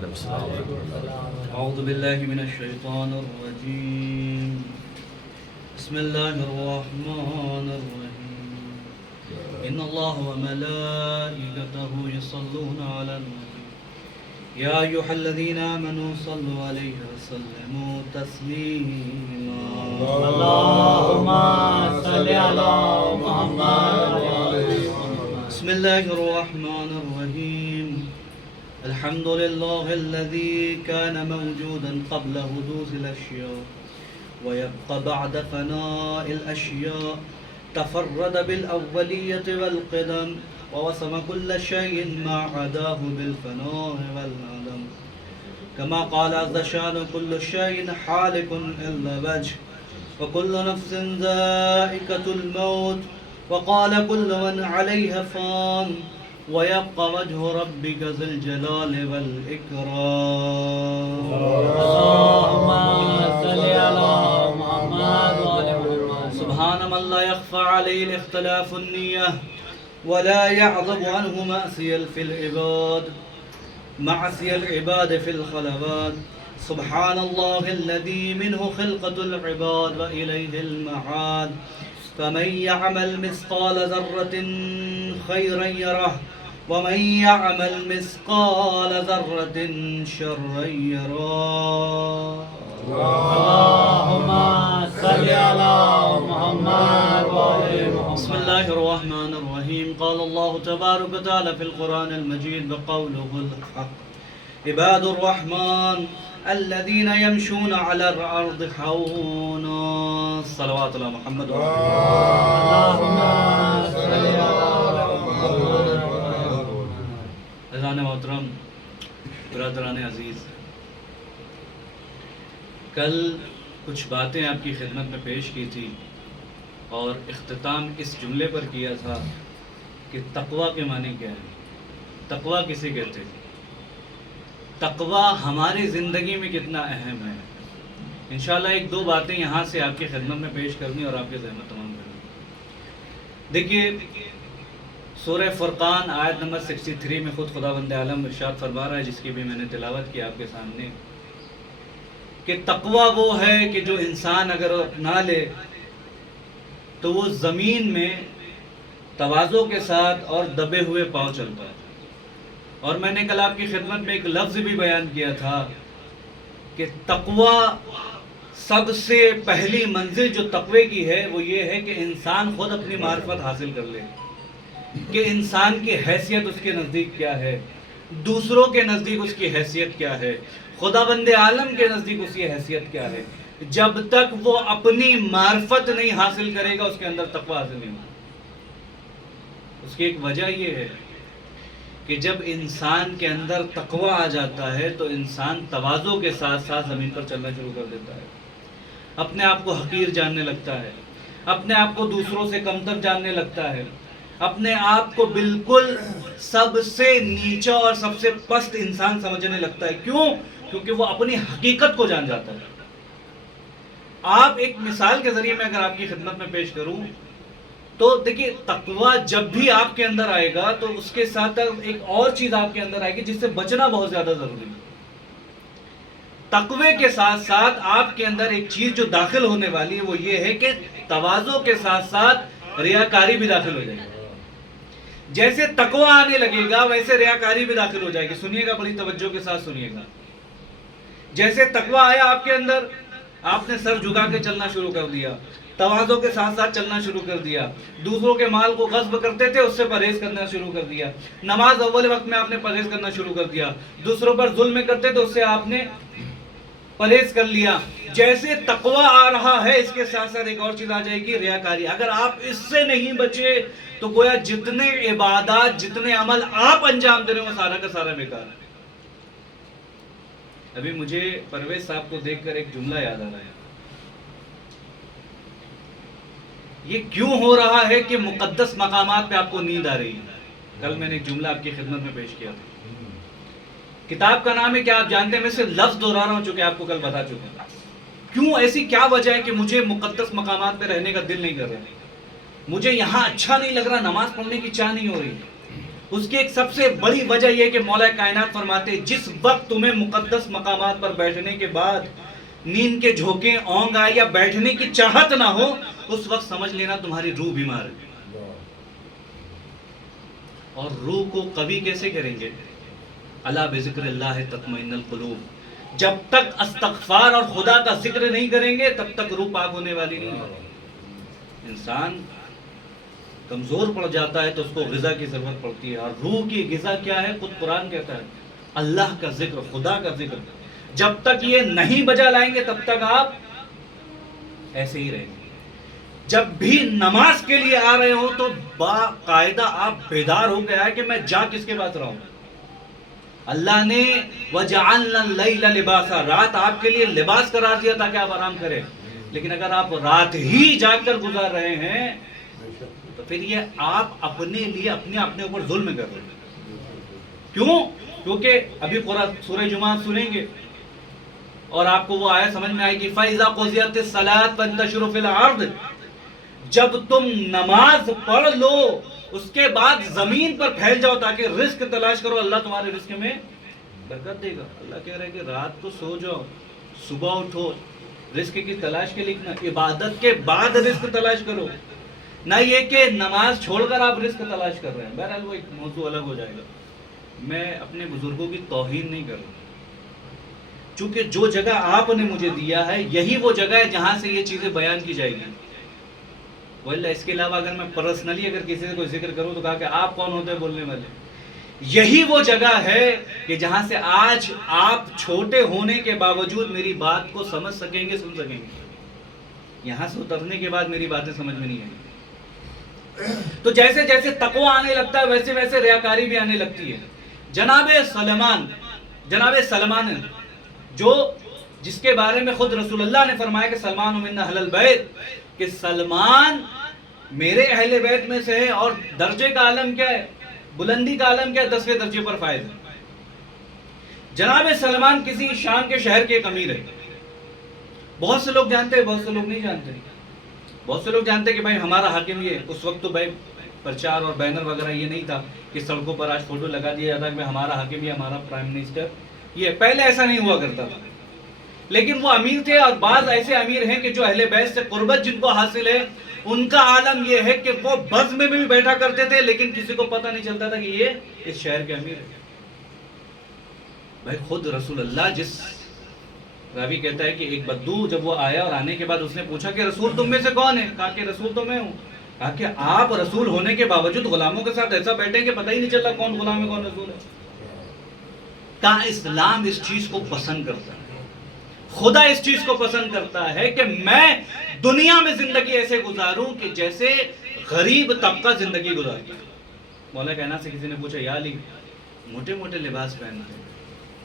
أعوذ بالله من الشيطان الرجيم بسم الله الرحمن الرحيم إن الله وملائكته يصلون على النبي يا أيها الذين آمنوا صلوا عليه وسلموا تسليما اللهم صل على محمد بسم الله الرحمن الرحيم الحمد لله الذي كان موجودا قبل حدوث الأشياء ويبقى بعد فناء الأشياء تفرد بالأولية والقدم ووسم كل شيء ما عداه بالفناء والعدم كما قال عز شأن كل شيء حالك إلا وجه وكل نفس ذائقة الموت وقال كل من عليها فان ويبقى وجه ربك ذي الجلال والإكرام اللهم صل على محمد وعلى محمد سبحان من لا يخفى عليه الاختلاف النية ولا يعظم عنه معصية في العباد معصية العباد في الخلوات سبحان الله الذي منه خلقة العباد وإليه المعاد فمن يعمل مثقال ذرة خيرا يره ومن يعمل مثقال ذرة شرا يره اللهم صل على محمد وعلى محمد بسم الله الرحمن الرحيم قال الله تبارك وتعالى في القرآن المجيد بقوله الحق عباد الرحمن الذين يمشون على الأرض حونا صلوات الله محمد اللهم صل على محمد عزیزان محترم برادران عزیز کل کچھ باتیں آپ کی خدمت میں پیش کی تھی اور اختتام اس جملے پر کیا تھا کہ تقویٰ کے معنی کیا ہے، تقویٰ کسے کہتے ہیں، تقویٰ ہماری زندگی میں کتنا اہم ہے۔ انشاءاللہ ایک دو باتیں یہاں سے آپ کی خدمت میں پیش کرنی اور آپ کے ذہن میں تمام کرنی۔ دیکھیے سورہ فرقان آیت نمبر 63 میں خود خداوند عالم ارشاد فرما رہا ہے، جس کی بھی میں نے تلاوت کی آپ کے سامنے، کہ تقویٰ وہ ہے کہ جو انسان اگر اپنا لے تو وہ زمین میں تواضع کے ساتھ اور دبے ہوئے پاؤں چلتا ہے۔ اور میں نے کل آپ کی خدمت میں ایک لفظ بھی بیان کیا تھا کہ تقویٰ سب سے پہلی منزل جو تقوی کی ہے وہ یہ ہے کہ انسان خود اپنی معرفت حاصل کر لے کہ انسان کی حیثیت اس کے نزدیک کیا ہے، دوسروں کے نزدیک اس کی حیثیت کیا ہے، خداوند عالم کے نزدیک اس کی حیثیت کیا ہے۔ جب تک وہ اپنی معرفت نہیں حاصل کرے گا اس کے اندر تقوی حاصل نہیں ہوگا۔ اس کی ایک وجہ یہ ہے کہ جب انسان کے اندر تقوی آ جاتا ہے تو انسان تواضع کے ساتھ ساتھ زمین پر چلنا شروع کر دیتا ہے، اپنے آپ کو حقیر جاننے لگتا ہے، اپنے آپ کو دوسروں سے کمتر جاننے لگتا ہے، اپنے آپ کو بالکل سب سے نیچا اور سب سے پست انسان سمجھنے لگتا ہے۔ کیوں؟ کیونکہ وہ اپنی حقیقت کو جان جاتا ہے۔ آپ ایک مثال کے ذریعے میں اگر آپ کی خدمت میں پیش کروں تو دیکھیے تقویٰ جب بھی آپ کے اندر آئے گا تو اس کے ساتھ ایک اور چیز آپ کے اندر آئے گی جس سے بچنا بہت زیادہ ضروری ہے۔ تقوی کے ساتھ ساتھ آپ کے اندر ایک چیز جو داخل ہونے والی ہے وہ یہ ہے کہ تواضع کے ساتھ ساتھ ریاکاری بھی داخل ہو جائے گی۔ جیسے تقوی آنے لگے گا ویسے ریاکاری بھی داخل ہو جائے گی۔ سنیے گا، بڑی توجہ کے ساتھ سنیے گا۔ جیسے تقوی آیا آپ کے اندر، آپ نے سر جھکا کے چلنا شروع کر دیا، تواضع کے ساتھ ساتھ چلنا شروع کر دیا، دوسروں کے مال کو غصب کرتے تھے اس سے پرہیز کرنا شروع کر دیا، نماز اول وقت میں آپ نے پرہیز کرنا شروع کر دیا، دوسروں پر ظلم کرتے تھے اس سے آپ نے پرہیز کر لیا۔ جیسے تقوی آ رہا ہے اس کے ساتھ ساتھ ایک اور چیز آ جائے گی، ریاکاری۔ اگر آپ اس سے نہیں بچے تو گویا جتنے عبادات جتنے عمل آپ انجام دے رہے ہیں وہ سارا کا سارا بیکار ہے۔ ابھی مجھے پرویز صاحب کو دیکھ کر ایک جملہ یاد آ رہا ہے، یہ کیوں ہو رہا ہے کہ مقدس مقامات پہ آپ کو نیند آ رہی ہے؟ کل میں نے ایک جملہ آپ کی خدمت میں پیش کیا تھا، کتاب کا نام ہے کیا آپ جانتے ہیں؟ میں سے لفظ دہرا رہا ہوں چونکہ آپ کو کل بتا چکا ہوں۔ کیوں ایسی کیا وجہ ہے کہ مجھے مقدس مقامات پہ رہنے کا دل نہیں کر رہا، مجھے یہاں اچھا نہیں لگ رہا، نماز پڑھنے کی چاہ نہیں ہو رہی؟ اس کی ایک سب سے بڑی وجہ یہ کہ مولا کائنات فرماتے ہیں جس وقت تمہیں مقدس مقامات پر بیٹھنے کے بعد نیند کے جھونکے اونگ آئے یا بیٹھنے کی چاہت نہ ہو، اس وقت سمجھ لینا تمہاری روح بیمار ہے۔ اور روح کو قوی کیسے کریں گے؟ الا بذکر اللہ تطمئن القلوب، جب تک استغفار اور خدا کا ذکر نہیں کریں گے تب تک روح پاک ہونے والی نہیں ہے۔ انسان کمزور پڑ جاتا ہے تو اس کو غذا کی ضرورت پڑتی ہے، اور روح کی غذا کیا ہے؟ خود قرآن کہتا ہے اللہ کا ذکر، خدا کا ذکر۔ جب تک یہ نہیں بجا لائیں گے تب تک آپ ایسے ہی رہیں گے۔ جب بھی نماز کے لیے آ رہے ہو تو باقاعدہ آپ بیدار ہو گیا ہے کہ میں جا کس کے پاس رہا ہوں۔ اللہ نے وَجَعَلْنَا اللَّيْلَ لِبَاسًا، رات آپ کے لیے لباس قرار دیا تاکہ آپ آرام کریں، لیکن اگر آپ رات ہی جاگ کر گزار رہے ہیں تو پھر یہ آپ اپنے لیے اپنے اوپر ظلم کر رہے ہیں۔ کیوں؟ کیونکہ ابھی قرآن سورہ جمعہ سنیں گے اور آپ کو وہ آیت سمجھ میں آئے گی فَإِذَا قُضِيَتِ الصَّلَاةُ فَانتَشِرُوا فِي الْأَرْضِ، جب تم نماز پڑھ لو اس کے بعد زمین پر پھیل جاؤ تاکہ رزق تلاش کرو، اللہ تمہارے رزق میں برکت دے گا۔ اللہ کہہ رہا ہے کہ رات کو سو جاؤ، صبح اٹھو، رزق کی تلاش کے لکھنا، عبادت کے بعد رزق تلاش کرو، نہ یہ کہ نماز چھوڑ کر آپ رزق تلاش کر رہے ہیں۔ بہرحال وہ ایک موضوع الگ ہو جائے گا، میں اپنے بزرگوں کی توہین نہیں کر رہا، چونکہ جو جگہ آپ نے مجھے دیا ہے یہی وہ جگہ ہے جہاں سے یہ چیزیں بیان کی جائے گی۔ واللہ اس کے علاوہ اگر میں پرسنلی اگر کسی سے کوئی ذکر کروں تو کہا کہ آپ کون ہوتے ہیں بولنے والے، یہی وہ جگہ ہے کہ جہاں سے آج آپ چھوٹے ہونے کے باوجود میری بات کو سمجھ سکیں گے، سن سکیں گے۔ یہاں سے اترنے کے بعد میری باتیں سمجھ میں نہیں آئیں۔ تو جیسے جیسے تقوی آنے لگتا ہے ویسے ویسے ریاکاری بھی آنے لگتی ہے۔ جناب سلمان جو جس کے بارے میں خود رسول اللہ نے فرمایا کہ سلمان من اہل البیت، کہ سلمان میرے اہل بیت میں سے ہے، اور درجے کا عالم کیا ہے، بلندی کا عالم کیا ہے، 10ویں درجے پر فائز ہے۔ جناب سلمان کسی شام کے شہر کے ایک امیر ہے۔ بہت سے لوگ جانتے ہیں، بہت سے لوگ نہیں جانتے۔ بہت سے لوگ جانتے ہیں کہ بھائی ہمارا حاکم یہ، اس وقت تو بھائی پرچار اور بینر وغیرہ یہ نہیں تھا کہ سڑکوں پر آج فوٹو لگا دیا جاتا کہ ہمارا حاکم یہ، ہمارا پرائم منسٹر یہ، پہلے ایسا نہیں ہوا کرتا تھا۔ لیکن وہ امیر تھے، اور بعض ایسے امیر ہیں کہ جو اہل بیت سے قربت جن کو حاصل ہے ان کا عالم یہ ہے کہ وہ بزم میں بھی بیٹھا کرتے تھے لیکن کسی کو پتہ نہیں چلتا تھا کہ یہ اس شہر کے امیر ہے۔ بھائی خود رسول اللہ، جس راوی کہتا ہے کہ ایک بدو جب وہ آیا اور آنے کے بعد اس نے پوچھا کہ رسول تم میں سے کون ہے؟ کہا کہ رسول تو میں ہوں۔ کہا کہ آپ رسول ہونے کے باوجود غلاموں کے ساتھ ایسا بیٹھے کہ پتہ ہی نہیں چلتا کون غلام ہے کون رسول ہے۔ کہا اسلام اس چیز کو پسند کرتا ہے، خدا اس چیز کو پسند کرتا ہے کہ میں دنیا میں زندگی ایسے گزاروں کہ جیسے غریب طبقہ زندگی گزارتا ہے۔ مولا کائنات سے کسی نے پوچھا یا علی موٹے موٹے لباس پہنتے ہیں،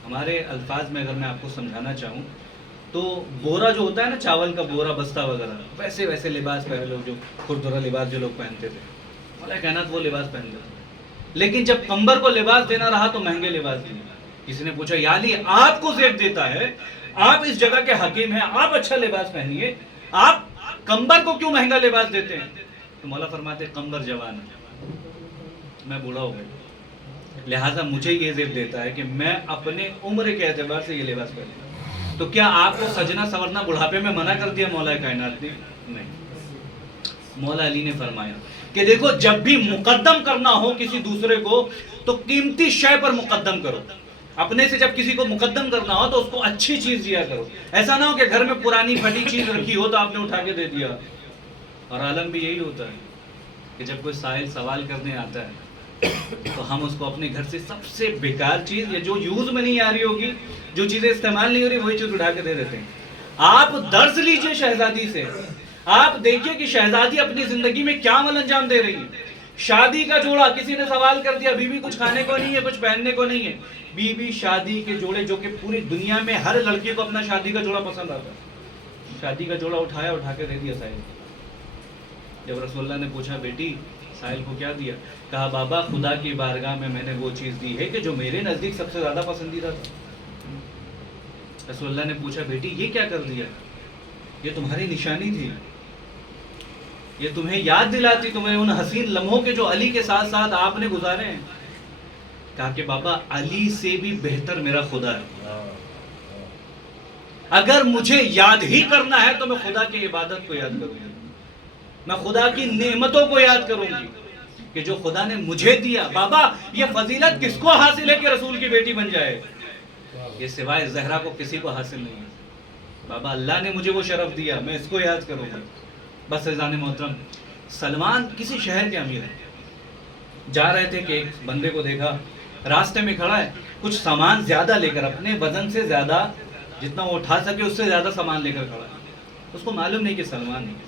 ہمارے الفاظ میں اگر میں آپ کو سمجھانا چاہوں تو بورا جو ہوتا ہے نا، چاول کا بورا بستہ وغیرہ، ویسے ویسے لباس پہن لو جو خوردرا لباس جو لوگ پہنتے تھے، مولا کائنات وہ لباس پہنتے تھے۔ لیکن جب قمبر کو لباس دینا رہا تو مہنگے لباس دیے۔ کسی نے پوچھا یا علی آپ کو زیب دیتا ہے، آپ اس جگہ کے حکیم ہیں، آپ اچھا لباس پہنیے، آپ قمبر کو کیوں مہنگا لباس دیتے ہیں؟ تو مولا فرماتے قمبر جوان ہے، میں بوڑھا ہو گیا، لہٰذا مجھے یہ زیب دیتا ہے کہ میں اپنے عمر کے اعتبار سے یہ لباس پہنوں۔ تو کیا آپ کو سجنا سورنا بڑھاپے میں منع کر دیا مولا کائنات نے؟ نہیں۔ مولا علی نے فرمایا کہ دیکھو جب بھی مقدم کرنا ہو کسی دوسرے کو تو قیمتی شے پر مقدم کرو، اپنے سے جب کسی کو مقدم کرنا ہو تو اس کو اچھی چیز دیا کرو۔ ایسا نہ ہو کہ گھر میں پرانی پھٹی چیز رکھی ہو تو آپ نے اٹھا کے دے دیا۔ اور عالم بھی یہی ہوتا ہے کہ جب کوئی سائل سوال کرنے آتا ہے تو ہم اس کو اپنے گھر سے سب سے بیکار چیز یا جو یوز میں نہیں آ رہی ہوگی، جو چیزیں استعمال نہیں ہو رہی، وہی چیز اٹھا کے دے دیتے ہیں۔ آپ درس لیجئے شہزادی سے، آپ دیکھیے کہ شہزادی اپنی زندگی میں کیا عمل انجام دے رہی ہے۔ شادی کا جوڑا، کسی نے سوال کر دیا بیوی کچھ کھانے کو نہیں ہے، کچھ پہننے کو نہیں ہے۔ بیوی شادی کے جوڑے جو کہ پوری دنیا میں ہر لڑکی کو اپنا شادی کا جوڑا پسند آتا ہے، شادی کا جوڑا اٹھایا، اٹھا کے دے دیا ساحل کو۔ جب رسول اللہ نے پوچھا بیٹی ساحل کو کیا دیا؟ کہا بابا خدا کی بارگاہ میں نے وہ چیز دی ہے کہ جو میرے نزدیک سب سے زیادہ پسندیدہ تھا۔ رسول اللہ نے پوچھا بیٹی یہ کیا کر دیا؟ یہ تمہاری نشانی تھی، یہ تمہیں یاد دلاتی تمہیں ان حسین لمحوں کے جو علی کے ساتھ ساتھ آپ نے گزارے ہیں۔ کہا کہ بابا علی سے بھی بہتر میرا خدا ہے، اگر مجھے یاد ہی کرنا ہے تو میں خدا کی عبادت کو یاد کروں گی، میں خدا کی نعمتوں کو یاد کروں گی کہ جو خدا نے مجھے دیا۔ بابا یہ فضیلت کس کو حاصل ہے کہ رسول کی بیٹی بن جائے؟ یہ سوائے زہرا کو کسی کو حاصل نہیں ہے۔ بابا اللہ نے مجھے وہ شرف دیا، میں اس کو یاد کروں گا۔ بس عزیزان محترم، سلمان کسی شہر کے امیر ہیں، جا رہے تھے کہ ایک بندے کو دیکھا راستے میں کھڑا ہے، کچھ سامان زیادہ لے کر، اپنے وزن سے زیادہ، جتنا وہ اٹھا سکے اس سے زیادہ سامان لے کر کھڑا ہے۔ اس کو معلوم نہیں کہ سلمان نہیں۔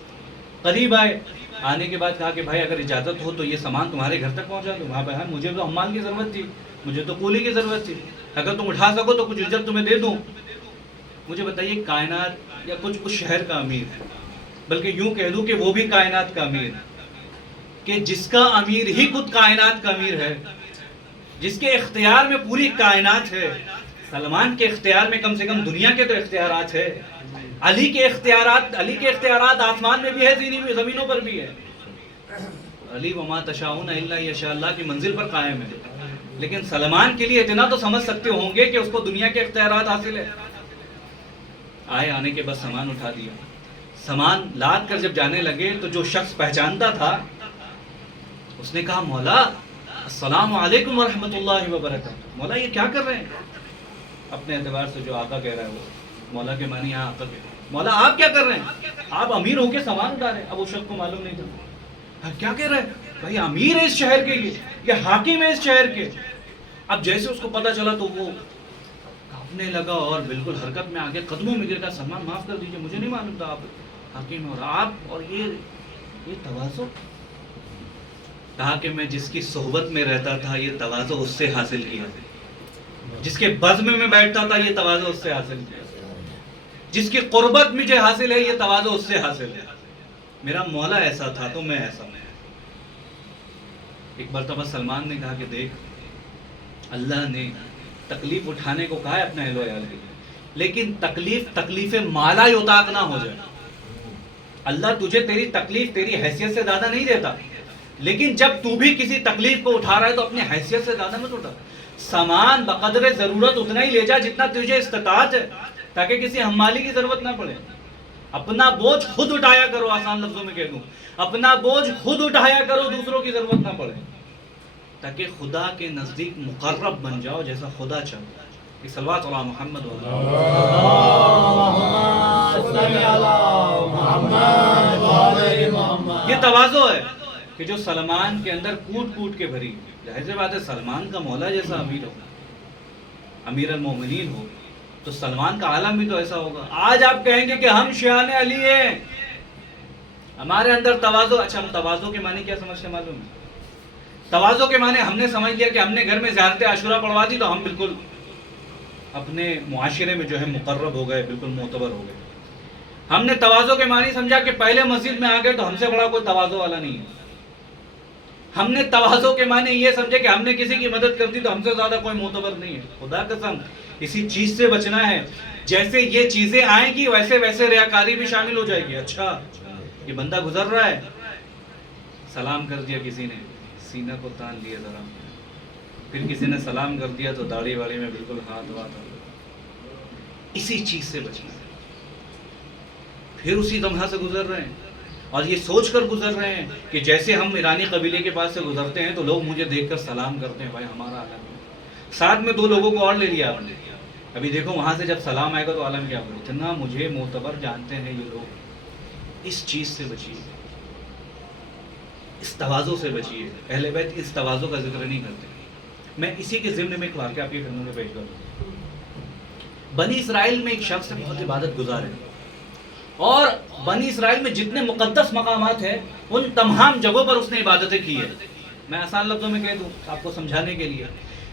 قریب آئے، آنے کے بعد کہا کہ بھائی اگر اجازت ہو تو یہ سامان تمہارے گھر تک پہنچا دوں۔ وہاں پہ مجھے تو حمال کی ضرورت تھی، مجھے تو کولی کی ضرورت تھی، اگر تم اٹھا سکو تو کچھ اجرت تمہیں دے دوں۔ مجھے بتائیے کائنات یا کچھ اس شہر کا امیر ہے، بلکہ یوں کہہ دوں کہ وہ بھی کائنات کا امیر ہے، کہ جس کا امیر ہی خود کائنات کا امیر ہے، جس کے اختیار میں پوری کائنات ہے۔ سلمان کے اختیار میں کم سے کم دنیا کے تو اختیارات ہے، علی کے اختیارات آسمان میں بھی ہے، زمینوں پر بھی ہے۔ علی وما تشاؤون الا یشاء اللہ کی منزل پر قائم ہے، لیکن سلمان کے لیے اتنا تو سمجھ سکتے ہوں گے کہ اس کو دنیا کے اختیارات حاصل ہے۔ آنے کے بعد سامان اٹھا دیا، سامان لاد کر جب جانے لگے تو جو شخص پہچانتا تھا اس نے کہا مولا السلام علیکم ورحمۃ اللہ وبرکاتہ۔ مولا یہ کیا کر رہے ہیں؟ اپنے اعتبار سے جو آقا کہہ رہا ہے وہ مولا کے معنی یہاں آقا کہہ رہا ہے۔ مولا آپ کیا کر رہے ہیں؟ آپ امیر ہو کے سامان اٹھا رہے ہیں۔ اب اس شخص کو معلوم نہیں تھا کیا کہہ رہے ہیں، بھائی امیر ہے اس شہر کے، یہ حاکم ہے اس شہر کے۔ اب جیسے اس کو پتا چلا تو وہ کانپنے لگا اور بالکل حرکت میں آگے قدموں میں گر کر سلمان معاف کر دیجئے، مجھے نہیں معلوم تھا آپ حاکم ہیں، اور آپ اور یہ تواضع۔ کہا کہ میں جس کی صحبت میں رہتا تھا یہ تواضع اس سے حاصل کیا، جس کے بزم میں بیٹھتا تھا یہ تواضع اس سے حاصل کیا، جس کی قربت مجھے حاصل ہے یہ تواضع اس سے حاصل ہے۔ میرا مولا ایسا تھا تو میں ایسا ہوں۔ ایک مرتبہ سلمان نے کہا کہ دیکھ اللہ نے تکلیف اٹھانے کو کہا ہے اپنے اہل و عیال کے لیے، لیکن تکلیف مالا یطاق نہ ہو جائے۔ اللہ تجھے تیری تکلیف تیری حیثیت سے زیادہ نہیں دیتا، لیکن جب تو بھی کسی تکلیف کو اٹھا رہا ہے تو اپنی حیثیت سے زیادہ مت اٹھا۔ سامان بقدر ضرورت اتنا ہی لے جا جتنا تجھے استطاعت ہے، تاکہ کسی حمالی کی ضرورت نہ پڑے۔ اپنا بوجھ خود اٹھایا کرو، آسان لفظوں میں کہہ دوں، اپنا بوجھ خود اٹھایا کرو، دوسروں کی ضرورت نہ پڑے، تاکہ خدا کے نزدیک مقرب بن جاؤ جیسا خدا چاہتا ہے۔ کہ صلوات علی محمد یہ تواضع ہے کہ جو سلمان کے اندر کوٹ کوٹ کے بھری۔ ظاہر سی بات ہے سلمان کا مولا جیسا امیر ہو، امیر المومنین ہو، تو سلمان کا عالم بھی تو ایسا ہوگا۔ آج آپ کہیں گے کہ ہم شیعان علی ہیں، ہمارے اندر تواضع۔ اچھا ہم تواضع کے معنی کیا سمجھتے معلوم ہے؟ تواضع کے معنی ہم نے سمجھ لیا کہ ہم نے گھر میں زیارت عاشورہ پڑھوا دی تو ہم بالکل اپنے معاشرے میں جو ہے مقرب ہو گئے، بالکل معتبر ہو گئے۔ ہم نے تواضع کے معنی سمجھا کہ پہلے مسجد میں آ گئے تو ہم سے بڑا کوئی تواضع والا نہیں ہے۔ ہم نے تواضع کے معنی یہ سمجھے کہ ہم نے کسی کی مدد کر دی تو ہم سے زیادہ کوئی معتبر نہیں ہے۔ خدا قسم اسی چیز سے بچنا ہے، جیسے یہ چیزیں آئیں گی ویسے ویسے ریاکاری بھی شامل ہو جائے گی۔ اچھا یہ بندہ گزر رہا ہے، سلام کر دیا کسی نے، سینہ کو تان لیا ذرا، پھر کسی نے سلام کر دیا تو داڑھی واڑی میں بالکل ہاتھ وات، اسی چیز سے بچنا ہے۔ پھر اسی لمحہ سے گزر رہے ہیں اور یہ سوچ کر گزر رہے ہیں کہ جیسے ہم ایرانی قبیلے کے پاس سے گزرتے ہیں تو لوگ مجھے دیکھ کر سلام کرتے ہیں، بھائی ہمارا عالم ہے۔ ساتھ میں 2 لوگوں کو اور لے لیا آپ نے، ابھی دیکھو وہاں سے جب سلام آئے گا تو عالم کیا ہوگا۔ اتنا مجھے معتبر جانتے ہیں یہ لوگ۔ اس چیز سے بچیے، اس تواضع سے بچیے۔ اہل بیت اس تواضع کا ذکر نہیں کرتے۔ میں اسی کے ضمن میں ایک واقعہ آپ کی خدمت میں پیش کروں۔ بنی اسرائیل میں ایک شخص بہت عبادت گزار ہے، اور بنی اسرائیل میں جتنے مقدس مقامات ہیں ان تمام جگہوں پر اس نے عبادتیں کی ہیں۔ میں آسان لفظوں میں کہہ دوں آپ کو سمجھانے کے لیے،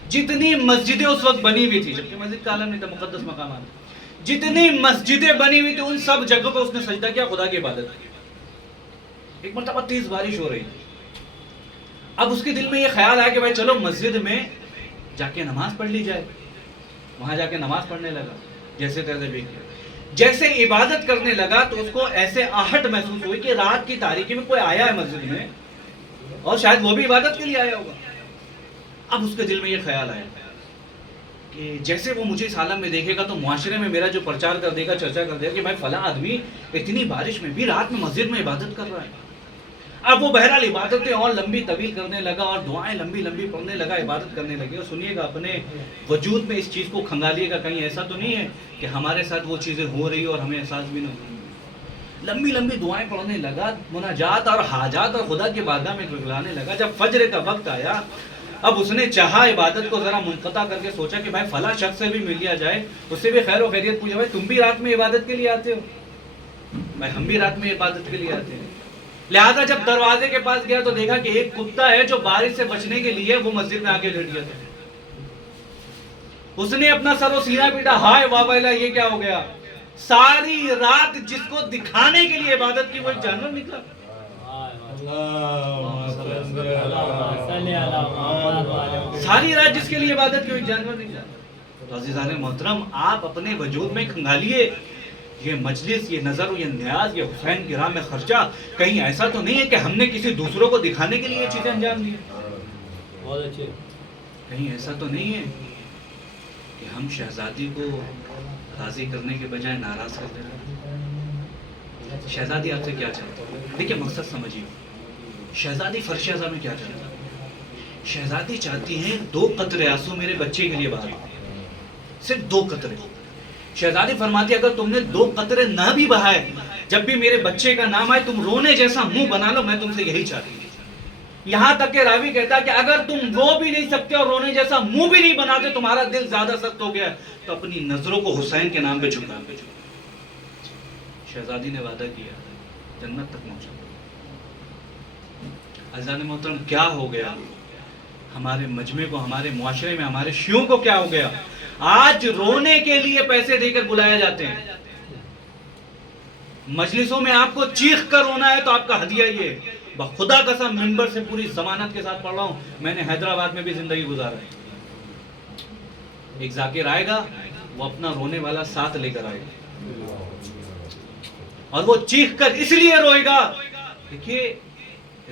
جتنی مسجدیں اس وقت بنی ہوئی تھی، جبکہ مسجد کا عالم نہیں تھا، مقدس مقامات، جتنی مسجدیں بنی ہوئی تھی ان سب جگہوں پر اس نے سجدہ کیا، خدا کی عبادت کی۔ ایک مرتبہ تیز بارش ہو رہی تھی، اب اس کے دل میں یہ خیال آیا کہ بھائی چلو مسجد میں جا کے نماز پڑھ لی جائے۔ وہاں جا کے نماز پڑھنے لگا، جیسے تیسے بھی کیا۔ جیسے عبادت کرنے لگا تو اس کو ایسے آہٹ محسوس ہوئی کہ رات کی تاریکی میں کوئی آیا ہے مسجد میں، اور شاید وہ بھی عبادت کے لیے آیا ہوگا۔ اب اس کے دل میں یہ خیال آیا کہ جیسے وہ مجھے اس عالم میں دیکھے گا تو معاشرے میں میرا جو پرچار کر دے گا، چرچا کر دے گا کہ بھائی فلاں آدمی اتنی بارش میں بھی رات میں مسجد میں عبادت کر رہا ہے۔ اب وہ بہرحال عبادتیں اور لمبی طویل کرنے لگا اور دعائیں لمبی لمبی پڑھنے لگا، عبادت کرنے لگے۔ اور سنیے گا، اپنے وجود میں اس چیز کو کھنگالیے گا، کہیں ایسا تو نہیں ہے کہ ہمارے ساتھ وہ چیزیں ہو رہی اور ہمیں احساس بھی نہ ہو۔ لمبی لمبی دعائیں پڑھنے لگا، مناجات اور حاجات اور خدا کی بارگاہ میں گڑگڑانے لگا۔ جب فجر کا وقت آیا، اب اس نے چاہا عبادت کو ذرا منقطع کر کے سوچا کہ بھائی فلاں شخص سے بھی مل لیا جائے، اس سے بھی خیر و خیریت پوچھا، بھائی تم بھی رات میں عبادت کے لیے آتے ہو؟ بھائی ہم بھی رات میں عبادت کے لیے آتے ہیں۔ لہذا جب دروازے کے پاس گیا تو دیکھا کہ ایک کتا ہے جو بارش سے بچنے کے لیے وہ مسجد میں آگے لیٹ گیا تھا۔ اس نے اپنا سر و سینہ پیٹا، ہائے واہ واہ، یہ کیا ہو گیا؟ ساری رات جس کو دکھانے کے لیے عبادت کی وہ ایک جانور نکلا۔ ساری رات جس کے لیے عبادت کی وہ ایک جانور نکلا۔ تو عزیزان محترم، آپ اپنے وجود میں کھنگالیے، یہ مجلس، یہ نظر و یہ نیاز، یہ حسین کی راہ میں خرچہ کہیں ایسا تو نہیں ہے کہ ہم نے کسی دوسروں کو دکھانے کے لیے یہ چیزیں انجام دی؟ بہت اچھے۔ کہیں ایسا تو نہیں ہے کہ ہم شہزادی کو راضی کرنے کے بجائے ناراض کر دے رہے ہیں؟ شہزادی آپ سے کیا چاہتا ہے؟ دیکھیں مقصد سمجھیے، شہزادی فرش اعظم میں کیا چاہتا ہے؟ شہزادی چاہتی ہیں 2 قطرے آنسو میرے بچے کے لیے باہر، صرف 2 قطرے۔ شہزادی فرماتی ہے اگر تم نے 2 قطرے نہ بھی بہائے، جب بھی میرے بچے کا نام آئے تم رونے جیسا منہ بنا لو، میں تم سے یہی چاہتی ہوں۔ یہاں تک کہ راوی کہتا ہے کہ اگر تم رو بھی نہیں سکتے اور رونے جیسا منہ بھی نہیں بناتے، تمہارا دل زیادہ سخت ہو گیا تو اپنی نظروں کو حسین کے نام پہ جھکا۔ شہزادی نے وعدہ کیا جنت تک پہنچا۔ عزیزان محترم، کیا ہو گیا ہمارے مجمع کو، ہمارے معاشرے میں، ہمارے شیعوں کو کیا ہو گیا؟ آج رونے کے لیے پیسے دے کر بلائے جاتے ہیں۔ مجلسوں میں آپ کو چیخ کر رونا ہے تو آپ کا ہدیہ یہ، بخدا قسم منبر سے پوری ضمانت کے ساتھ پڑھ رہا ہوں، میں نے حیدرآباد میں بھی زندگی گزارا ہے۔ ایک ذاکر آئے گا، وہ اپنا رونے والا ساتھ لے کر آئے گا اور وہ چیخ کر اس لیے روئے گا۔ دیکھیے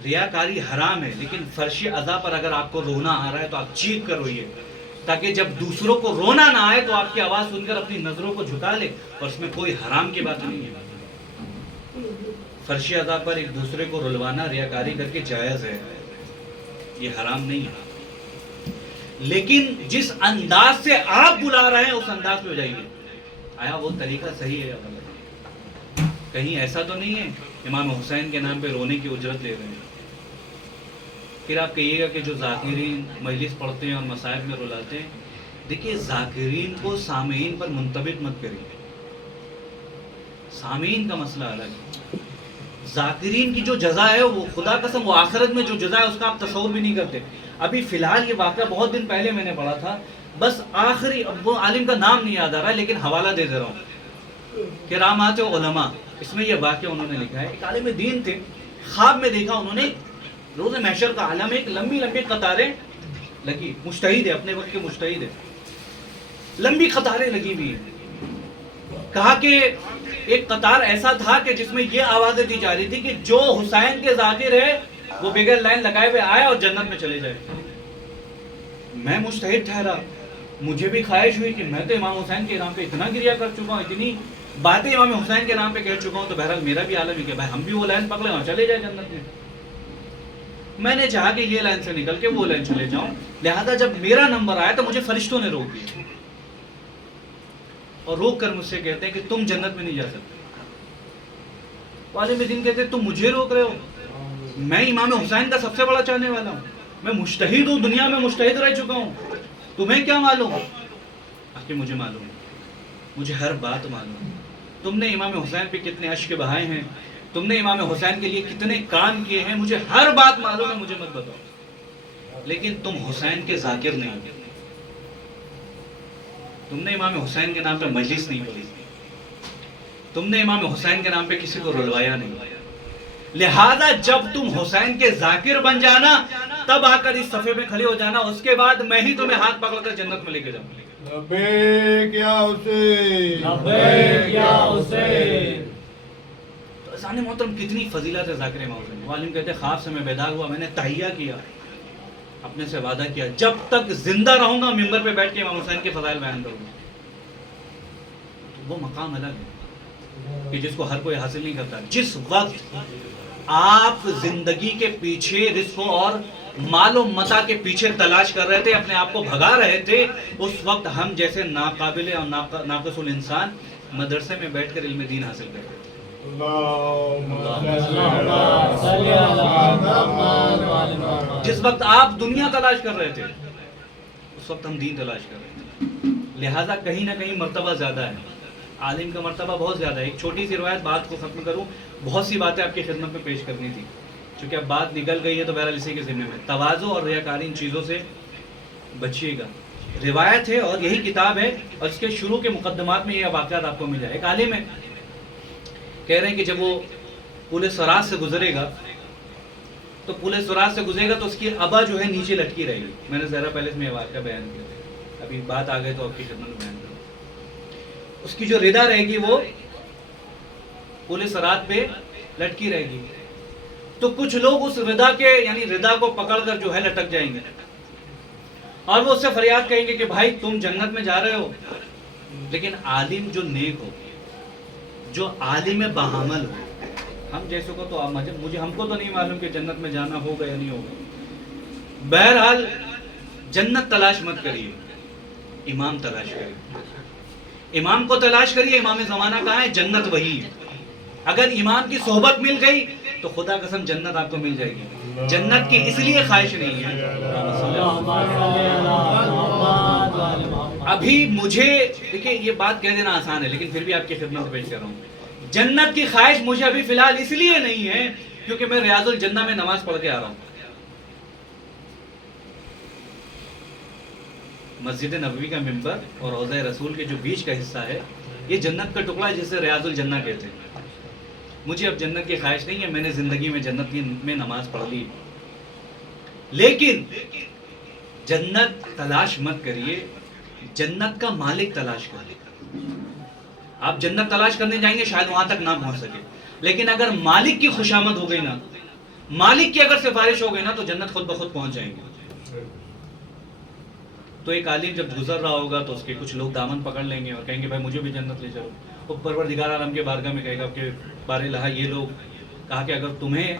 ریاکاری حرام ہے، لیکن فرش ادا پر اگر آپ کو رونا آ رہا ہے تو آپ چیخ کر روئیے، تاکہ جب دوسروں کو رونا نہ آئے تو آپ کی آواز سن کر اپنی نظروں کو جھکا لے، اور اس میں کوئی حرام کی بات نہیں ہے۔ فرش ادا پر ایک دوسرے کو رلوانا، ریاکاری کر کے جائز ہے، یہ حرام نہیں ہے، لیکن جس انداز سے آپ بلا رہے ہیں اس انداز میں جائیے، آیا وہ طریقہ صحیح ہے یا غلط؟ کہیں ایسا تو نہیں ہے امام حسین کے نام پہ رونے کی اجرت لے رہے ہیں؟ پھر آپ کہیے گا کہ جو ذاکرین مجلس پڑھتے ہیں اور مصائب میں رلاتے ہیں، دیکھیے ذاکرین کو سامعین پر منطبق مت کریے، سامعین کا مسئلہ الگ ہے۔ ذاکرین کی جو جزا ہے وہ خدا قسم وہ آخرت میں جو جزا ہے اس کا آپ تصور بھی نہیں کرتے۔ ابھی فی الحال یہ واقعہ بہت دن پہلے میں نے پڑھا تھا، بس آخری، وہ عالم کا نام نہیں یاد آ رہا ہے لیکن حوالہ دے رہا ہوں، کرامات علماء، اس میں یہ واقعہ انہوں نے لکھا ہے۔ ایک عالم دین تھے، خواب میں دیکھا انہوں نے روز محشر کا عالم، ایک لمبی لمبی قطاریں لگی، مجتہد ہے، اپنے وقت کے مجتہد ہے، لمبی قطاریں لگی ہوئی ہیں۔ کہا کہ ایک قطار ایسا تھا کہ جس میں یہ آوازیں دی جا رہی تھی کہ جو حسین کے ذاکر ہے وہ بغیر لائن لگائے ہوئے آئے اور جنت میں چلے جائے۔ میں مجتہد ٹھہرا، مجھے بھی خواہش ہوئی کہ میں تو امام حسین کے نام پہ اتنا گریا کر چکا ہوں، اتنی باتیں امام حسین کے نام پہ کہہ چکا ہوں، تو بہرحال میرا بھی عالم ہی کہ بھائی ہم بھی وہ لائن پکڑیں اور چلے جائیں جنت میں۔ میں نے چاہا کہ یہ لائن سے نکل کے وہ لائن چلے جاؤں، لہذا جب میرا نمبر آیا تو مجھے فرشتوں نے روک دیا اور روک کر مجھ سے کہتے ہیں کہ تم جنت میں نہیں جا سکتے۔ عالم دین کہتے ہیں تم مجھے روک رہے ہو، میں امام حسین کا سب سے بڑا چاہنے والا ہوں، میں مجتہد ہوں، دنیا میں مجتہد رہ چکا ہوں، تمہیں کیا معلوم؟ آخر مجھے معلوم ہے، مجھے ہر بات معلوم ہے، تم نے امام حسین پہ کتنے اشک بہائے ہیں، تم نے امام حسین کے لیے کتنے کام کیے ہیں، مجھے ہر بات معلوم ہے، مجھے مت بتاؤ، لیکن تم حسین کے ذاکر نہیں ہو، تم نے امام حسین کے نام پہ مجلس نہیں پڑھی، تم نے امام حسین کے نام پہ کسی کو رلوایا نہیں، لہذا جب تم حسین کے ذاکر بن جانا تب آ کر اس صفحے میں کھڑے ہو جانا، اس کے بعد میں ہی تمہیں ہاتھ پکڑ کر جنت میں لے کے جاؤں گا۔ لبیک یا حسین، لبیک یا حسین۔ تو عزیزان محترم کتنی فضیلت ہے ذاکر امام حسین۔ وہ عالم کہتے ہیں خواب سے میں بیدار ہوا، میں نے تحیہ کیا، اپنے سے وعدہ کیا جب تک زندہ رہوں گا ممبر پہ بیٹھ کے امام حسین کے فضائل بیان کروں گا. وہ مقام الگ ہے کہ جس کو ہر کوئی حاصل نہیں کرتا. جس وقت آپ زندگی کے پیچھے رزق اور مال و متاع کے پیچھے تلاش کر رہے تھے, اپنے آپ کو بھگا رہے تھے, اس وقت ہم جیسے ناقابل اور ناقص الانسان مدرسے میں بیٹھ کر علم دین حاصل کرتے تھے. جس وقت آپ دنیا تلاش کر رہے تھے اس وقت ہم دین تلاش کر رہے تھے. لہٰذا کہیں نہ کہیں مرتبہ زیادہ ہے, عالم کا مرتبہ بہت زیادہ ہے. ایک چھوٹی سی روایت بات کو ختم کروں, بہت سی باتیں آپ کی خدمت میں پیش کرنی تھی, چونکہ اب بات نکل گئی ہے تو بہرحال اسی کے ذمہ میں. تواضع اور ریاکاری ان چیزوں سے بچیے گا. روایت ہے اور یہی کتاب ہے, اور اس کے شروع کے مقدمات میں یہ واقعات آپ کو مل جائے. ایک عالم ہے, کہہ رہے ہیں کہ جب وہ پل صراط سے گزرے گا تو پل صراط سے گزرے گا تو اس کی ابا جو ہے نیچے لٹکی رہے گی. میں نے زہرا پیلس میں یہ واقعہ بیان کیا تھا, ابھی بات آ گئی تو آپ کی خدمت میں بیان کروں. اس کی جو ردا رہے گی وہ پل صراط پہ لٹکی رہے گی. تو کچھ لوگ اس ردا کے یعنی ردا کو پکڑ کر جو ہے لٹک جائیں گے اور وہ اس سے فریاد کہیں گے کہ بھائی تم جنت میں جا رہے ہو, لیکن عالم جو نیک ہو, جو عالم باعمل ہو, ہم جیسے کو تو ہم کو تو نہیں معلوم کہ جنت میں جانا ہوگا یا نہیں ہوگا. بہرحال جنت تلاش مت کریے, امام تلاش کریے. امام کو تلاش کریے. امام زمانہ کہاں ہے؟ جنت وہی ہے. اگر امام کی صحبت مل گئی تو خدا قسم جنت آپ کو مل جائے گی. جنت کی اس لیے خواہش نہیں ہے. ابھی مجھے دیکھیں یہ بات کہہ دینا آسان ہے, لیکن پھر بھی آپ کی خدمت پیش کر رہا ہوں. جنت کی خواہش مجھے ابھی فی الحال اس لیے نہیں ہے کیونکہ میں ریاض الجنہ میں نماز پڑھ کے آ رہا ہوں. مسجد نبوی کا ممبر اور روضہ رسول کے جو بیچ کا حصہ ہے یہ جنت کا ٹکڑا ہے جسے ریاض الجنہ کہتے ہیں. مجھے اب جنت کی خواہش نہیں ہے, میں نے زندگی میں جنت میں نماز پڑھ لی. لیکن جنت تلاش مت کریے, جنت کا مالک تلاش کریے. آپ جنت تلاش کرنے جائیں گے شاید وہاں تک نہ پہنچ سکے, لیکن اگر مالک کی خوشامد ہو گئی نا, مالک کی اگر سفارش ہو گئی نا تو جنت خود بخود پہنچ جائیں گے. تو ایک عالم جب گزر رہا ہوگا تو اس کے کچھ لوگ دامن پکڑ لیں گے اور کہیں گے بھائی مجھے بھی جنت لے چلو. وہ پروردگار عالم کے بارگاہ میں کہے گا کہ بار الہ یہ لوگ کہا کہ اگر تمہیں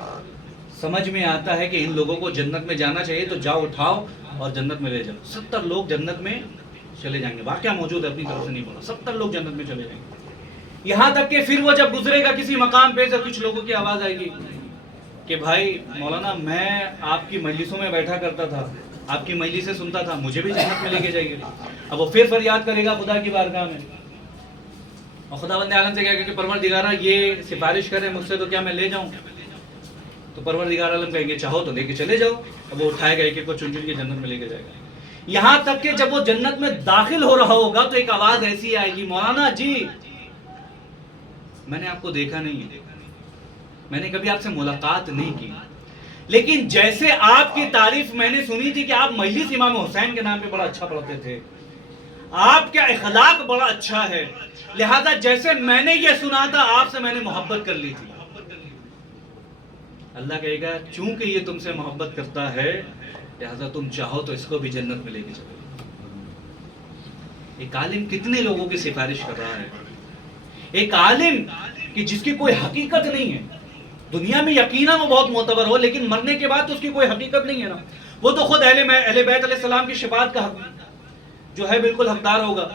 سمجھ میں آتا ہے کہ ان لوگوں کو جنت میں جانا چاہیے تو جاؤ اٹھاؤ اور جنت میں لے جاؤ. 70 لوگ جنت میں چلے جائیں گے. واقعہ موجود ہے, اپنی طرف سے نہیں بولا. 70 لوگ جنت میں چلے جائیں گے. یہاں تک کہ پھر وہ جب گزرے گا کسی مقام پہ تو کچھ لوگوں کی آواز آئے گی کہ بھائی مولانا میں آپ کی مجلسوں میں بیٹھا کرتا تھا, آپ کی مجلسیں سنتا تھا, مجھے بھی جنت میں لے کے جائیے. اب وہ پھر فریاد کرے گا خدا کی بارگاہ میں اور خداوند عالم سے کہے گا کہ پروردگارہ یہ سفارش کرے مجھ سے تو کیا میں لے جاؤں. تو پروردگار عالم کہیں گے چاہو تو لے کے چلے جاؤ. اب وہ اٹھائے گا ایک ایک کو چن چن کے جنت میں لے کے جائے گا. یہاں تک کہ جب وہ جنت میں داخل ہو رہا ہوگا تو ایک آواز ایسی آئے گی, مولانا جی میں نے آپ کو دیکھا نہیں ہے, میں نے کبھی آپ سے ملاقات نہیں کی, لیکن جیسے آپ کی تعریف میں نے سنی تھی کہ آپ مجلس امام حسین کے نام پہ بڑا اچھا پڑھتے تھے, آپ کا اخلاق بڑا اچھا ہے, لہذا جیسے میں نے یہ سنا تھا آپ سے میں نے محبت کر لی تھی. اللہ کہے گا چونکہ یہ تم سے محبت کرتا ہے لہذا تم چاہو تو اس کو بھی جنت میں لے کے چلو. ایک عالم کتنے لوگوں کی سفارش کر رہا ہے, ایک عالم کہ جس کی کوئی حقیقت نہیں ہے. دنیا میں یقیناً وہ بہت معتبر ہو لیکن مرنے کے بعد تو اس کی کوئی حقیقت نہیں ہے نا. وہ تو خود اہل بیت علیہ السلام کی شفاعت کا جو ہے بالکل حقدار ہوگا,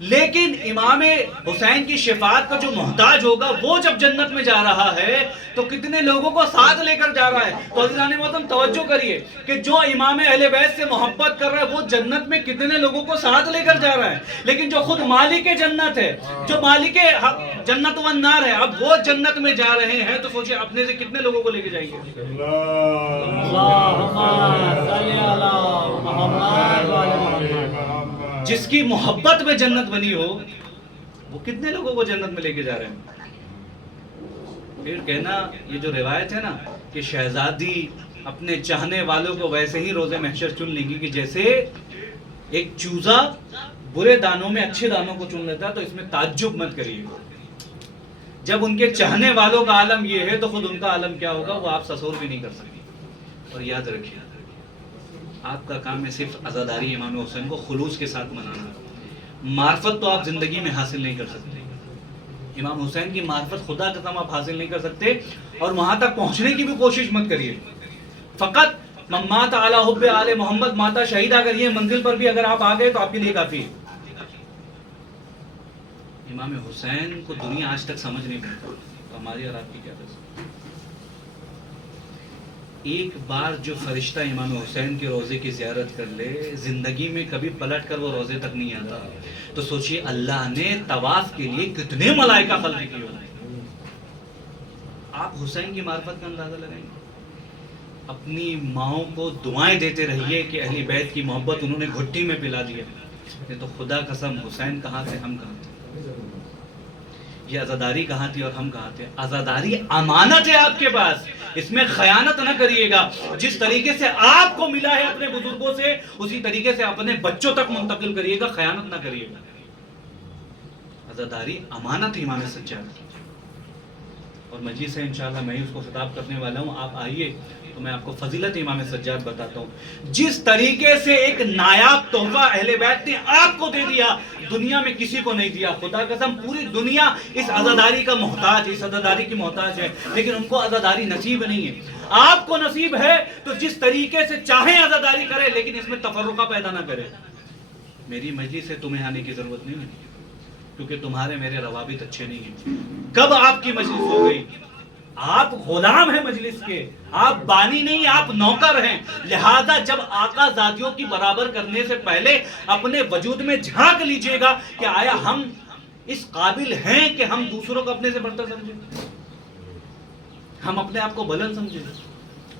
لیکن امام حسین کی شفاعت کا جو محتاج ہوگا وہ جب جنت میں جا رہا ہے تو کتنے لوگوں کو ساتھ لے کر جا رہا ہے. تو عزیزان محترم توجہ کریے کہ جو امام اہل بیت سے محبت کر رہا ہے وہ جنت میں کتنے لوگوں کو ساتھ لے کر جا رہا ہے, لیکن جو خود مالک جنت ہے, جو مالک جنت و النار ہے, اب وہ جنت میں جا رہے ہیں تو سوچیں اپنے سے کتنے لوگوں کو لے کے جائیں گے. جس کی محبت میں جنت بنی ہو وہ کتنے لوگوں کو جنت میں لے کے جا رہے ہیں. پھر کہنا یہ جو روایت ہے نا کہ شہزادی اپنے چاہنے والوں کو ویسے ہی روزے محشر چن لیں گی کہ جیسے ایک چوزا برے دانوں میں اچھے دانوں کو چن لیتا ہے, تو اس میں تعجب مت کریے. جب ان کے چاہنے والوں کا عالم یہ ہے تو خود ان کا عالم کیا ہوگا وہ آپ تصور بھی نہیں کر سکتے. اور یاد رکھیے آپ کا کام ہے صرف عزاداری امام حسین کو خلوص کے ساتھ منانا. معرفت تو آپ زندگی میں حاصل نہیں کر سکتے. امام حسین کی معرفت خدا قسم آپ حاصل نہیں کر سکتے، اور وہاں تک پہنچنے کی بھی کوشش مت کریے. فقط من مات علی حب آل محمد ماتا شہید، اگر یہ منزل پر بھی اگر آپ آ گئے تو آپ کے لیے کافی ہے. امام حسین کو دنیا آج تک سمجھ نہیں پاتا، تو ہماری اور آپ کی کیا قصہ. ایک بار جو فرشتہ امام حسین کے روزے کی زیارت کر لے، زندگی میں کبھی پلٹ کر وہ روزے تک نہیں آتا. تو سوچئے اللہ نے طواف کے لیے کتنے ملائکہ خلق کیے ہوئے. آپ حسین کی معرفت کا اندازہ لگائیں گے. اپنی ماؤں کو دعائیں دیتے رہیے کہ اہل بیت کی محبت انہوں نے گھٹی میں پلا دیا. یہ تو خدا قسم حسین کہاں تھے ہم کہاں تھے، یہ عزاداری کہاں تھی اور ہم کہاں تھے. عزاداری امانت ہے آپ کے پاس، اس میں خیانت نہ کریے گا. جس طریقے سے آپ کو ملا ہے اپنے بزرگوں سے، اسی طریقے سے اپنے بچوں تک منتقل کریے گا، خیانت نہ کریے گا. عزاداری امانت ہے امام سجاد کی. اور مجلس ہے انشاءاللہ میں ہی اس کو خطاب کرنے والا ہوں. آپ آئیے تو میں آپ کو فضیلت امام سجاد بتاتا ہوں. جس طریقے سے ایک نایاب تحفہ اہل بیت نے آپ کو دے دیا، دنیا میں کسی کو نہیں دیا. خدا قسم پوری دنیا اس عزاداری کا محتاج، اس عزاداری کی محتاج ہے، لیکن ان کو عزاداری نصیب نہیں ہے. آپ کو نصیب ہے تو جس طریقے سے چاہیں عزاداری کرے، لیکن اس میں تفرقہ پیدا نہ کرے. میری مجلس سے تمہیں آنے کی ضرورت نہیں ہے، کیونکہ تمہارے میرے روابط اچھے نہیں ہیں. کب آپ کی مجلس ہو گئی؟ آپ غلام ہیں مجلس کے، آپ بانی نہیں، آپ نوکر ہیں. لہذا جب آقا ذاتیوں کی برابر کرنے سے پہلے اپنے وجود میں جھانک لیجئے گا کہ آیا ہم اس قابل ہیں کہ ہم دوسروں کو اپنے سے برتر سمجھیں، ہم اپنے آپ کو بلند سمجھیں.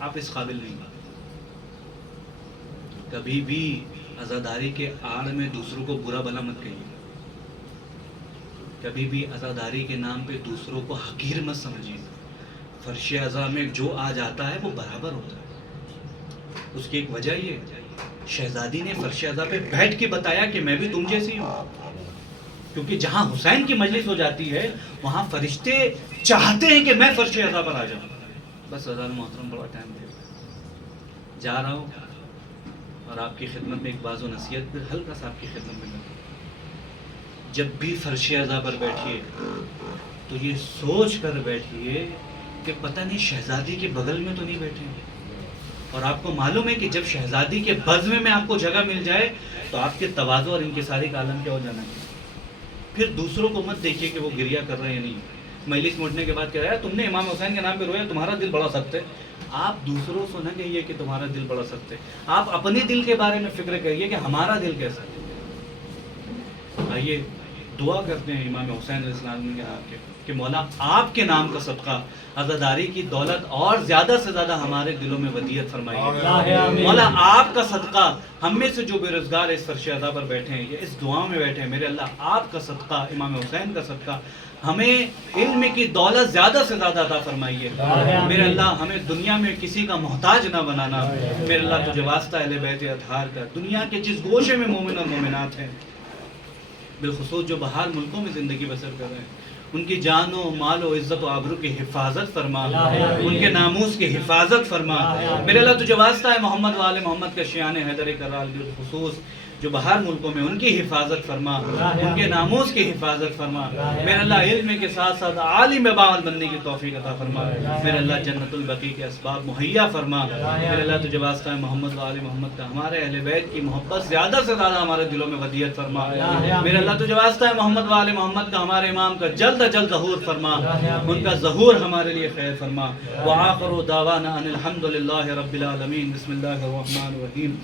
آپ اس قابل نہیں. کبھی بھی عزاداری کے آڑ میں دوسروں کو برا بھلا مت کہیے. کبھی بھی عزاداری کے نام پہ دوسروں کو حقیر مت سمجھیے. فرش عزا میں جو آ جاتا ہے وہ برابر ہوتا ہے. اس کی ایک وجہ یہ ہے، شہزادی نے فرش عزا پہ بیٹھ کے بتایا کہ میں بھی تم جیسی ہوں. کیونکہ جہاں حسین کی مجلس ہو جاتی ہے وہاں فرشتے چاہتے ہیں کہ میں فرش عزا پر آ جاؤں. بس عزیزان محترم بڑا ٹائم دے جا رہا ہوں، اور آپ کی خدمت میں ایک باز و نصیحت پھر ہلکا سا آپ کی خدمت میں کرتا ہوں. جب بھی فرش عزا پر بیٹھیے تو یہ سوچ کر بیٹھیے کہ پتہ نہیں شہزادی کے بغل میں تو نہیں بیٹھے ہیں. اور آپ کو معلوم ہے کہ جب شہزادی کے بزم میں آپ کو جگہ مل جائے تو آپ کے تواضع اور انکساری کا عالم کیا ہو جانا ہے. پھر دوسروں کو مت دیکھیے کہ وہ گریہ کر رہے ہیں یا نہیں. مجلس موٹنے کے بعد کہہ رہا ہے تم نے امام حسین کے نام پہ رویا، تمہارا دل بڑا سخت ہے. آپ دوسروں سے نہ کہیے کہ تمہارا دل بڑا سخت ہے، آپ اپنے دل کے بارے میں فکر کریے کہ ہمارا دل کیسا ہے. آئیے دعا کرتے ہیں امام حسین علیہ السلام کے کہ مولا آپ کے نام کا صدقہ عزاداری کی دولت اور زیادہ سے زیادہ ہمارے دلوں میں ودیعت فرمائیے. مولا آپ کا صدقہ ہم میں سے جو بے روزگار اس فرش عزا پر بیٹھے ہیں یا اس دعاؤں میں بیٹھے ہیں، میرے اللہ آپ کا صدقہ، امام حسین کا صدقہ ہمیں علم کی دولت زیادہ سے زیادہ عطا فرمائیے. میرے اللہ ہمیں دنیا میں کسی کا محتاج نہ بنانا. میرے اللہ تجھے واسطہ اہل بیت اطہار کا، دنیا کے جس گوشے میں مومن اور مومنات ہیں، بالخصوص جو باہر ملکوں میں زندگی بسر کر رہے ہیں، ان کی جان و مال و عزت و آبرو کی حفاظت فرما، ان کے ناموس کی حفاظت فرما. میرے اللہ تجھے واسطہ ہے محمد و آل محمد کا شیان حیدر کرال بالخصوص جو باہر ملکوں میں ان کی حفاظت فرما، ان کے ناموس کی حفاظت فرما. میرے اللہ علم کے ساتھ ساتھ عالم باعث بننے کی توفیق عطا فرما. میرے اللہ جنت البقیع کے اسباب مہیا فرما. میرے اللہ تجھے واسطہ ہے محمد و آل محمد کا، ہمارے اہل بیت کی محبت زیادہ سے زیادہ ہمارے دلوں میں ودیعت فرما. میرے اللہ تجھے واسطہ ہے محمد و آل محمد کا، ہمارے امام کا جلد جلد ظہور فرما، ان کا ظہور ہمارے لیے خیر فرما. وآخر دعوانا ان الحمد للہ رب العالمین. بسم اللہ الرحمن الرحیم.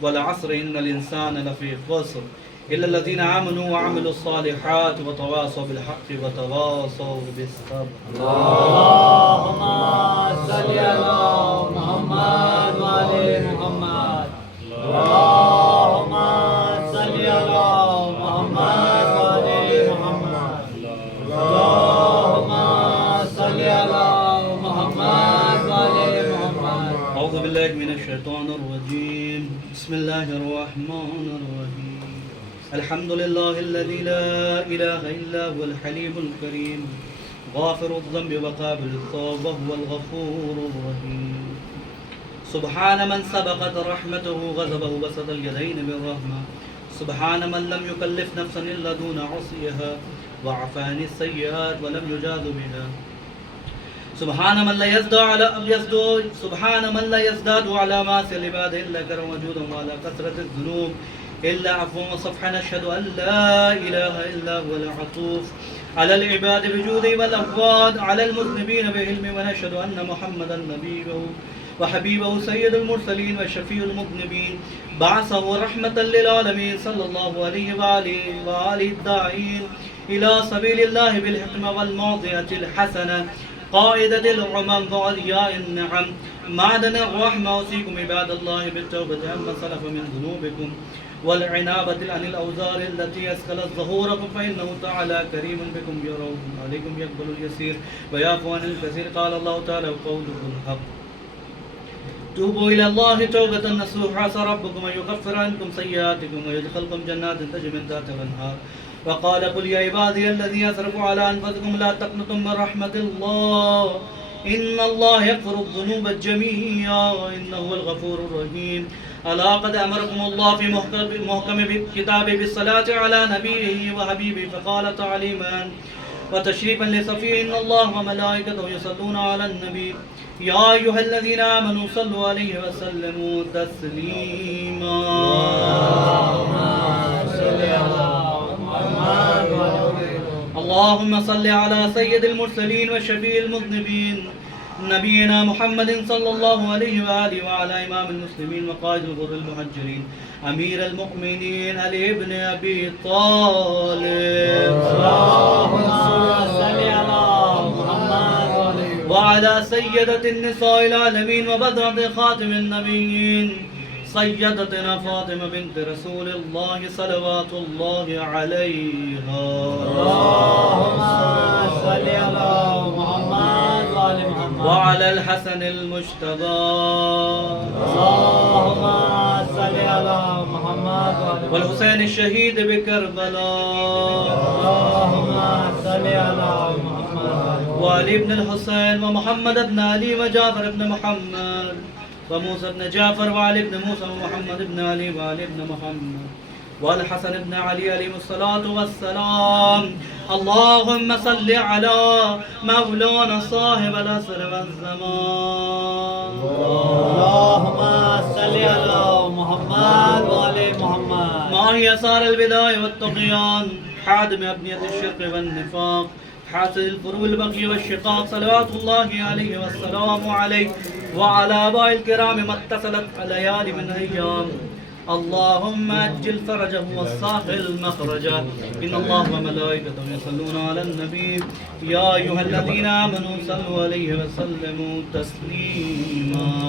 والعصر ان الانسان لفی خسر الا الذین آمنوا وعملوا الصالحات وتواصوا بالحق وتواصوا بالصبر. اللهم صل على محمد وعلى محمد. اللهم صل على محمد وعلى محمد. اللهم صل على محمد وعلى محمد. اعوذ باللہ من الشیطان الرجیم. بسم اللہ الرحمن الرحیم. الحمد للہ الذی لا الہ الا هو الحلیم الکریم غافر الذنب وقابل التوب وهو الغفور الرحیم. سبحان من سبقت رحمته غضبه بسط اليدين بالرحمة سبحان من لم يكلف نفسا إلا دون عصيها وعفى عن السيئات ولم يجاد بها سبحان من لا يزداد على معصية العباد إلا كرم وجودا وعلى كثرة الذنوب إلا عفوا وصفحا نشهد أن لا إله إلا هو العطوف على العباد بجوده والأفواد على المذنبين بعلمه ونشهد أن محمدا نبيه وحبيبه سيد المرسلين وشفيع المذنبين بعثه رحمة للعالمين صلى الله عليه وآله الداعين إلى سبيل الله بالحكمة والموعظة الحسنة قائدة الأمم وأولياء النعم معدن الرحمة أوصيكم عباد الله بالتوبة عما سلف من ذنوبكم والعنابة عن الأوزار التي أسخلت ظهوركم فإنه تعالى كريم بكم يرون عليكم يقبل اليسير ويعفو عن الكثير قال الله تعالى وقوله الحق توبوا إلى الله توبة نصوحا عسى ربكم أن يكفر عنكم سيئاتكم ويدخلكم جنات تجري من تحتها الأنهار وقال قل يا عبادي الذين أسرفوا على أنفسكم لا تقنطوا من رحمة الله إن الله يغفر الذنوب جميعا إنه هو الغفور الرحيم ألا قد أمركم الله في محكم كتابه بالصلاة على نبيه وحبيبه فقال تعليما وتشريفا لصفيه إن الله وملائكته يصلون على النبي يا أيها الذين آمنوا صلوا عليه وسلموا تسليما اللهم صل على سيد المرسلين وشفيع المذنبين نبينا محمد صلى الله عليه وآله وعلى إمام المسلمين وقائد الغر المهجرين أمير المؤمنين علي بن أبي طالب اللهم صل على محمد وعلى سيدة النساء العالمين وبدرة خاتم النبيين سيدتنا فاطمة بنت رسول الله صلوات الله عليها اللهم صل على محمد وعلى محمد وعلى الحسن المجتبى اللهم صل على محمد وعلى والحسين الشهيد بكربلاء اللهم صل على محمد وعلي بن الحسين ومحمد بن علي وجعفر بن محمد وموسى بن جعفر وعلي بن موسى ومحمد بن علي وعلي بن محمد والحسن بن علي عليهم الصلاة والسلام اللهم صل على مولانا صاحب العصر والزمان اللهم صل على محمد وعلى محمد ما هي صار البداية والطغيان حادم أبنية الشرك والنفاق حاصل الفرو البغي والشقاق صلوات الله عليه والسلام عليه وعلى آباء الكرام ما اتصلت ليالي من أيام اللهم أجل فرجه والساحل مخرجه إن الله وملائكته يصلون على النبي يا أيها الذين آمنوا صلوا عليه وسلموا تسليما